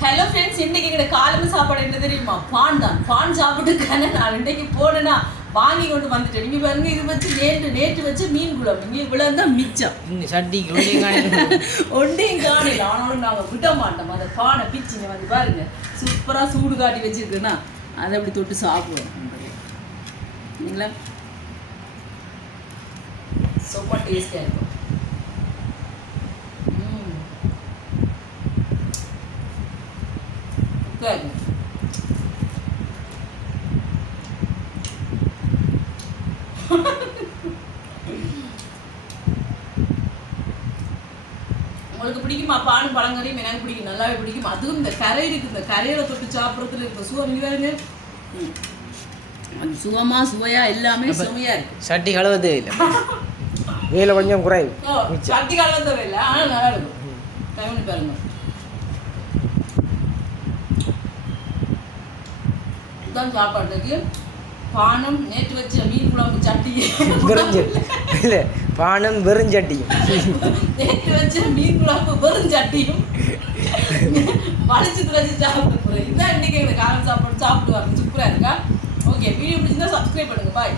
Hello friends, இன்றைக்கி எங்களோட காலம்பு சாப்பாடு என்ன தெரியுமா? பான் தான். பான் சாப்பிட்டுக்கான நான் இன்றைக்கு போனேன்னா வாங்கி கொண்டு வந்துட்டேன். நீங்கள் பாருங்க, இது வச்சு நேற்று வச்சு மீன் குழம்பு. நீங்கள் இவ்வளோ தான் மிச்சம். சட்டிக்கு ஒன்றையும் காணல. ஆனாலும் நாங்கள் விட மாட்டோம். அந்த பானை பிச்சுங்க வந்து பாருங்க, சூப்பராக சூடு காட்டி வச்சுருக்குன்னா அதை அப்படி தொட்டு சாப்பிடுவோம். இல்லைங்களா? சூப்பர் டேஸ்டியாக இருக்கும். Good. உங்களுக்கு பிடிக்குமா? பானும் பழங்கரையும் எனக்கு பிடிக்கும், நல்லாவே பிடிக்கும். அதுவும் இந்த கரை இருக்கு, இந்த கரையில தொட்டு சாப்பிட்றதுல இருக்க சுவை பாருங்க, அது சுவையா எல்லாமே சுவையா இருக்கு. சட்டி கலவதே இல்லை, வேலை கொஞ்சம் குறைவு. சட்டி கலவதே இல்லை, ஆனால் நல்லா இருக்கும். டைம் பாருங்க. தான் சாப்பாட்டுக்கு பானம், நேற்று வச்ச மீன் குழம்பு சட்டியும், இல்லை பானம் வெறுஞ்சட்டியும், நேற்று வச்ச மீன் குழம்பு வெறுஞ்சட்டியும் மடிச்சு வச்சு சாப்பிட போகிறேன். இதுதான் இன்றைக்கி எங்களுக்கு காலம் சாப்பாடு சாப்பிட்டு வரணும். சூப்பராக இருக்கா? ஓகே, வீடியோ பிடிச்சிருந்தா சப்ஸ்கிரைப் பண்ணுங்கள். பாய்.